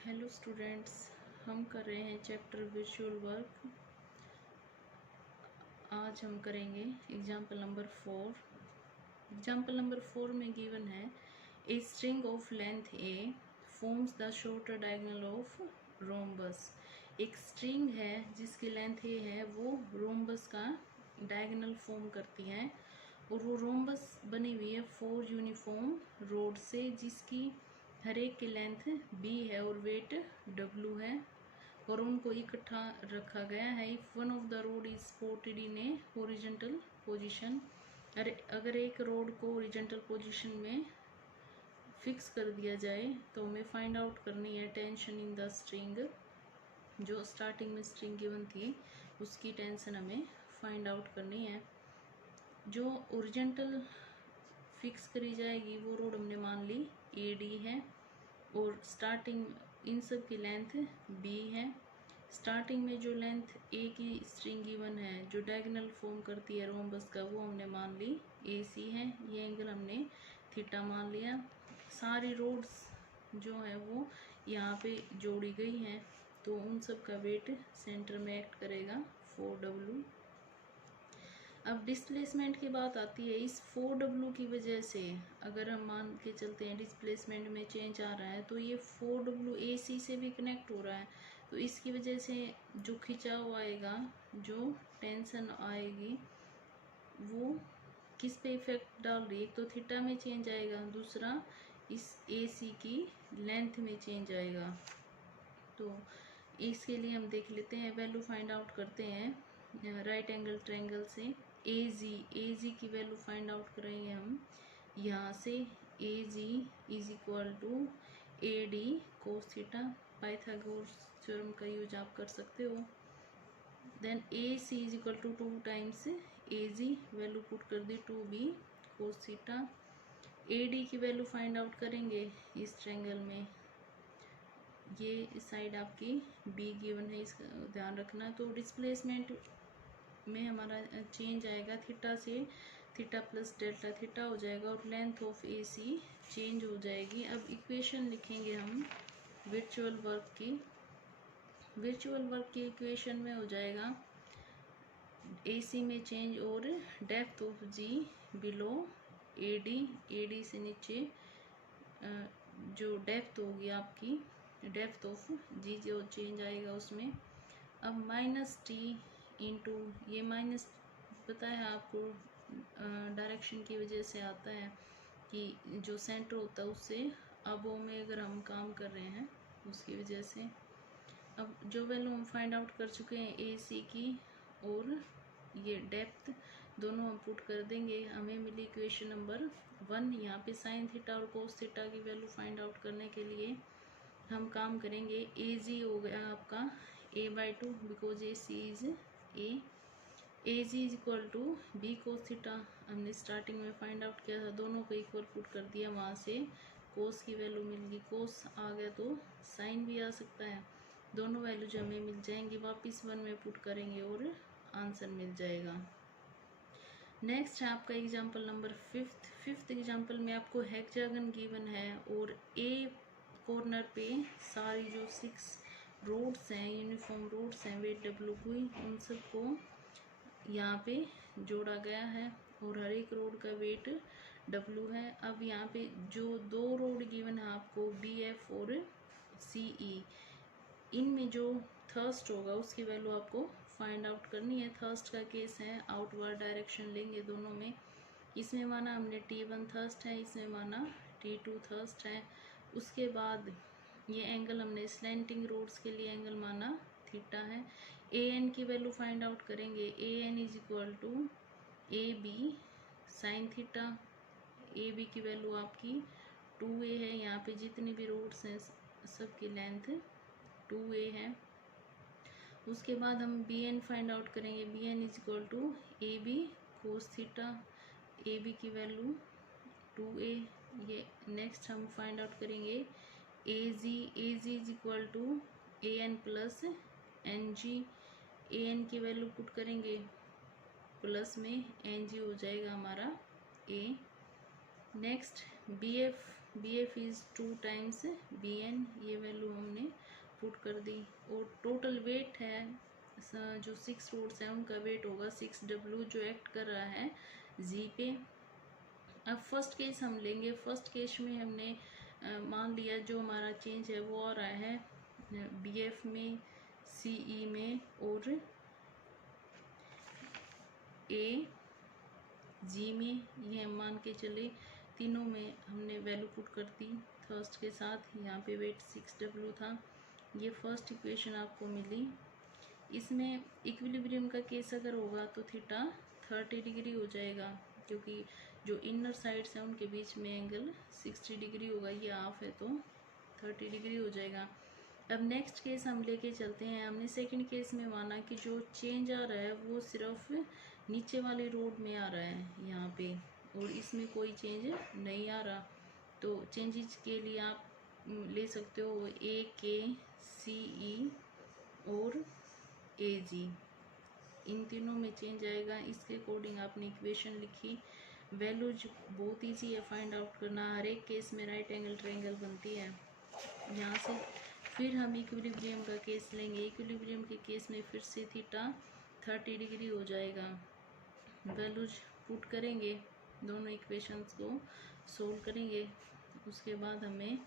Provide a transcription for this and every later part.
Hello students, हम कर रहे हैं चैप्टर विजुअल वर्क। आज हम करेंगे एग्जाम्पल नंबर 4। एग्जाम्पल नंबर 4 में गिवन है a string of length A forms the shorter diagonal of rhombus. एक स्ट्रिंग है जिसकी लेंथ ए है, वो रोम्बस का डायगोनल फॉर्म करती है और वो रोम्बस बनी हुई है 4 यूनिफॉर्म रोड से, जिसकी हर एक की लेंथ b है और वेट w है और उनको इकट्ठा रखा गया है। If one of the road is spotted in A horizontal position, अगर एक रोड को हॉरिजॉन्टल पोजीशन में फिक्स कर दिया जाए तो हमें फाइंड आउट करनी है टेंशन इन द स्ट्रिंग। जो स्टार्टिंग में स्ट्रिंग गिवन थी उसकी टेंशन हमें फाइंड आउट करनी है। जो हॉरिजॉन्टल फिक्स करी जाएगी वो रोड हमने मान ली AD है और स्टार्टिंग इन सब की लेंथ B है। स्टार्टिंग में जो लेंथ A की स्ट्रिंग गिवन है जो डायगोनल फॉर्म करती है रोम्बस का, वो हमने मान ली AC है। ये एंगल हमने थीटा मान लिया। सारी रोड्स जो है वो यहाँ पे जोड़ी गई हैं, तो उन सब का वेट सेंटर में एक्ट करेगा 4W। अब डिस्प्लेसमेंट की बात आती है। इस 4W की वजह से अगर हम मान के चलते हैं डिस्प्लेसमेंट में चेंज आ रहा है, तो ये 4W AC से भी कनेक्ट हो रहा है, तो इसकी वजह से जो खिंचाव आएगा, जो टेंशन आएगी, वो किस पे इफेक्ट डाल रही है। एक तो थीटा में चेंज आएगा, दूसरा इस AC की लेंथ में चेंज आएगा। तो इसके लिए हम देख लेते हैं, वैल्यू फाइंड आउट करते हैं राइट एंगल ट्रायंगल से। AG की वैल्यू फाइंड आउट करेंगे हम यहाँ से। AG is equal to AD cos theta. Pythagoras theorem का यूज आप कर सकते हो। Then AC is equal to 2 times AG, value put कर दी 2B कोस थीटा। AD की वैल्यू फाइंड आउट करेंगे इस ट्रायंगल में। ये साइड आपकी B गिवन है, इसका ध्यान रखना। तो डिस्प्लेसमेंट में हमारा चेंज आएगा थीटा से थीटा प्लस डेल्टा थीटा हो जाएगा और लेंथ ऑफ AC चेंज हो जाएगी। अब इक्वेशन लिखेंगे हम वर्चुअल वर्क की। वर्चुअल वर्क की इक्वेशन में हो जाएगा AC में चेंज और depth of G below AD से नीचे जो डेप्थ होगी आपकी, डेप्थ ऑफ G जो चेंज आएगा उसमें। अब -T इंटू ये माइनस पता है आपको, डायरेक्शन की वजह से आता है कि जो सेंटर होता है उससे अबो में अगर हम काम कर रहे हैं उसकी वजह से। अब जो वैल्यू हम फाइंड आउट कर चुके हैं AC की और ये डेप्थ दोनों हम पुट कर देंगे, हमें मिली इक्वेशन नंबर 1। यहाँ पे साइन थीटा और कोस थीटा की वैल्यू फाइंड आउट करने के लिए हम काम करेंगे। AG हो गया आपका A/2 because AC is A। AG is equal to B cos theta हमने स्टार्टिंग में फाइंड आउट किया था, दोनों को इक्वल पुट कर दिया, वहाँ से कोस की वैल्यू मिल गई। कोस आ गया तो साइन भी आ सकता है, दोनों वैल्यू जो हमें मिल जाएंगी वापस 1 में पुट करेंगे और आंसर मिल जाएगा। नेक्स्ट है आपका एग्जाम्पल नंबर 5th एग्जाम्पल में आपको हेक्सागन गिवन है और A कॉर्नर पे सारी जो 6 रोड्स हैं, यूनिफॉर्म रोड्स हैं, वेट W हुई, उन सबको यहाँ पे जोड़ा गया है और हर एक रोड का वेट W है। अब यहाँ पे जो 2 रोड गिवन है आपको BF और CE, इनमें जो थर्स्ट होगा उसकी वैल्यू आपको फाइंड आउट करनी है। थर्स्ट का केस है आउटवर्ड डायरेक्शन लेंगे दोनों में। इसमें माना हमने T1 थर्स्ट है, इसमें माना T2 थर्स्ट है। उसके बाद ये एंगल हमने स्लैंटिंग रोड्स के लिए एंगल माना थीटा है। AN की वैल्यू फाइंड आउट करेंगे। AN is equal to AB sine theta. AB की वैल्यू आपकी 2A है। यहाँ पे जितनी भी रोड्स हैं सबकी लेंथ 2A है। उसके बाद हम BN फाइंड आउट करेंगे। BN is equal to AB cos theta. AB की वैल्यू 2A। ये नेक्स्ट हम फाइंड आउट करेंगे AG is equal to AN plus NG। AN की वैल्यू पुट करेंगे प्लस में NG हो जाएगा हमारा A। Next BF B F is 2 times B N, ये वैल्यू हमने पुट कर दी। और टोटल वेट है जो 6 रोड्स हैं उनका वेट होगा 6W, जो एक्ट कर रहा है जी पे। अब फर्स्ट केस हम लेंगे। फर्स्ट केस में हमने मान लिया जो हमारा चेंज है वो आ रहा है बी एफ में, सी ई में और ए जी में, ये हम मान के चले। तीनों में हमने वैल्यू पुट कर दी फर्स्ट के साथ। यहाँ पे वेट 6W था। ये फर्स्ट इक्वेशन आपको मिली। इसमें इक्विलिब्रियम का केस अगर होगा तो थीटा 30 डिग्री हो जाएगा, क्योंकि जो इनर साइड्स हैं उनके बीच में एंगल 60 डिग्री होगा। ये हाफ है तो 30 डिग्री हो जाएगा। अब नेक्स्ट केस हम लेके चलते हैं। हमने सेकंड केस में माना कि जो चेंज आ रहा है वो सिर्फ नीचे वाले रोड में आ रहा है यहाँ पे, और इसमें कोई चेंज नहीं आ रहा। तो चेंजेस के लिए आप ले सकते हो ए के, सी ई और ए जी, इन तीनों में चेंज आएगा। इसके अकॉर्डिंग आपने इक्वेशन लिखी। वैल्यूज बहुत इजी है फाइंड आउट करना। हर एक केस में राइट एंगल ट्रायंगल बनती है यहाँ से। फिर हम इक्विलिब्रियम का केस लेंगे। इक्विलिब्रियम के केस में फिर से थीटा 30 डिग्री हो जाएगा। वैल्यूज पुट करेंगे, दोनों इक्वेशंस को सोल्व करेंगे। उसके बाद हमें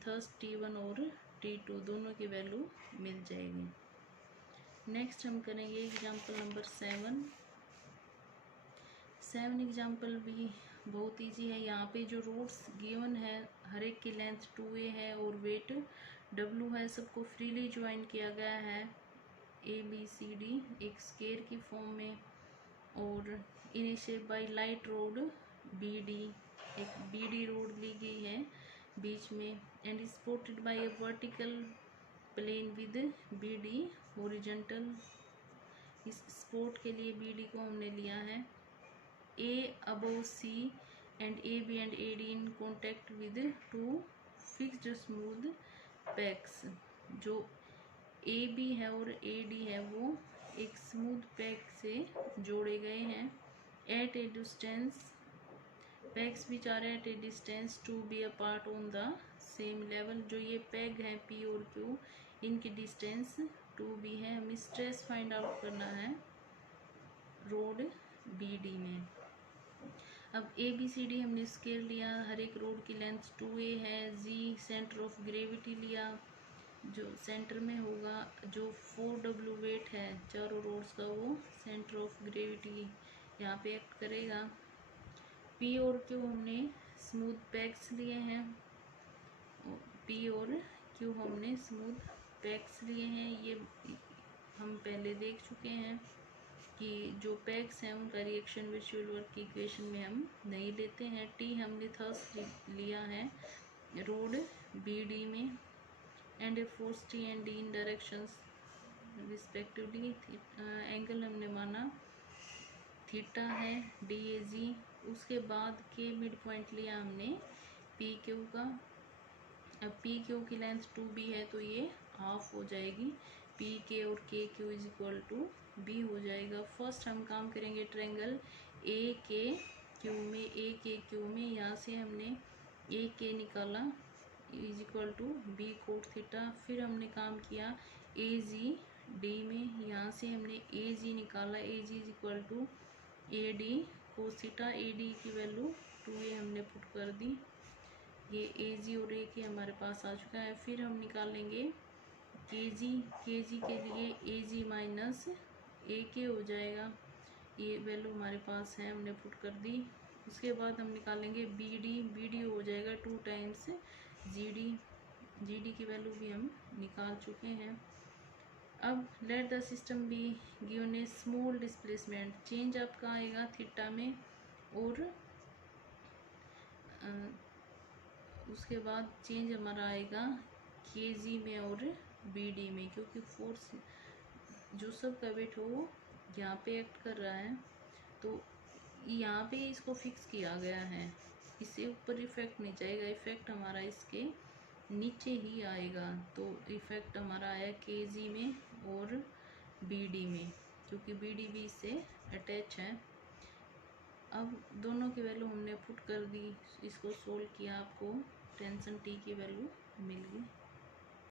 थर्स्ट T1 और T2 दोनों की वैल्यू मिल जाएगी। नेक्स्ट हम करेंगे एग्जाम्पल नंबर 7। 7 एग्जाम्पल भी बहुत इजी है। यहाँ पे जो रोड्स गिवन है हर एक की लेंथ 2a है और वेट w है। सबको फ्रीली ज्वाइन किया गया है ए बी सी डी एक स्केयर की फॉर्म में, और initiate by light rod B D, एक बी डी रोड ली गई है बीच में, and supported by a vertical plane with B D horizontal. इस सपोर्ट के लिए बी डी को हमने लिया है A above C and AB and AD in contact with two fixed smooth pegs। जो AB है और AD है वो एक स्मूथ पैग से जोड़े गए हैं। At a distance, pegs which are at a distance to be apart on the same level. जो ये पैग हैं P और Q, इनकी डिस्टेंस 2b है। हमें स्ट्रेस फाइंड आउट करना है रोड BD में। अब ए बी सी डी हमने स्केल लिया, हर एक रोड की लेंथ 2a है। जी सेंटर ऑफ ग्रेविटी लिया, जो सेंटर में होगा। जो 4W वेट है चारों रोड्स का वो सेंटर ऑफ ग्रेविटी यहाँ पे एक्ट करेगा। पी और क्यू हमने स्मूथ पैक्स लिए हैं। पी और क्यू हमने स्मूथ पैक्स लिए हैं। ये हम पहले देख चुके हैं कि जो पैक्स हैं उनका रिएक्शन विजुअल वर्क की इक्वेशन में हम नहीं लेते हैं। टी हमने थर्स्ट लिया है रोड BD में, and a force T and D in directions respectively. Angle हमने माना थीटा है DAG। उसके बाद के मिड पॉइंट लिया हमने PQ का। अब PQ की लेंथ 2b है तो ये हाफ हो जाएगी। PK और KQ is equal to B हो जाएगा। फर्स्ट हम काम करेंगे ट्रायंगल AKQ में। AKQ में यहाँ से हमने AK निकाला is equal to B cot theta. फिर हमने काम किया AGD में, यहाँ से हमने AG निकाला AG is equal to AD cos theta. AD की वैल्यू 2a हमने पुट कर दी। ये AG और AK हमारे पास आ चुका है। फिर हम निकालेंगे KG के लिए AG माइनस AK हो जाएगा। ये वैल्यू हमारे पास है, हमने पुट कर दी। उसके बाद हम निकालेंगे BD हो जाएगा 2 टाइम्स GD की वैल्यू भी हम निकाल चुके हैं। अब let the system be given A small displacement. Change आपका आएगा थीटा में, और उसके बाद चेंज हमारा आएगा KG में और BD में, क्योंकि फोर्स जो सब का वेट हो वो यहाँ पे एक्ट कर रहा है। तो यहाँ पे इसको फिक्स किया गया है, इससे ऊपर इफेक्ट नहीं जाएगा। इफेक्ट हमारा इसके नीचे ही आएगा। तो इफेक्ट हमारा आया KG में और BD में, क्योंकि BD भी इससे अटैच है। अब दोनों की वैल्यू हमने पुट कर दी, इसको सोल्व किया, आपको टेंशन टी की वैल्यू मिल गई।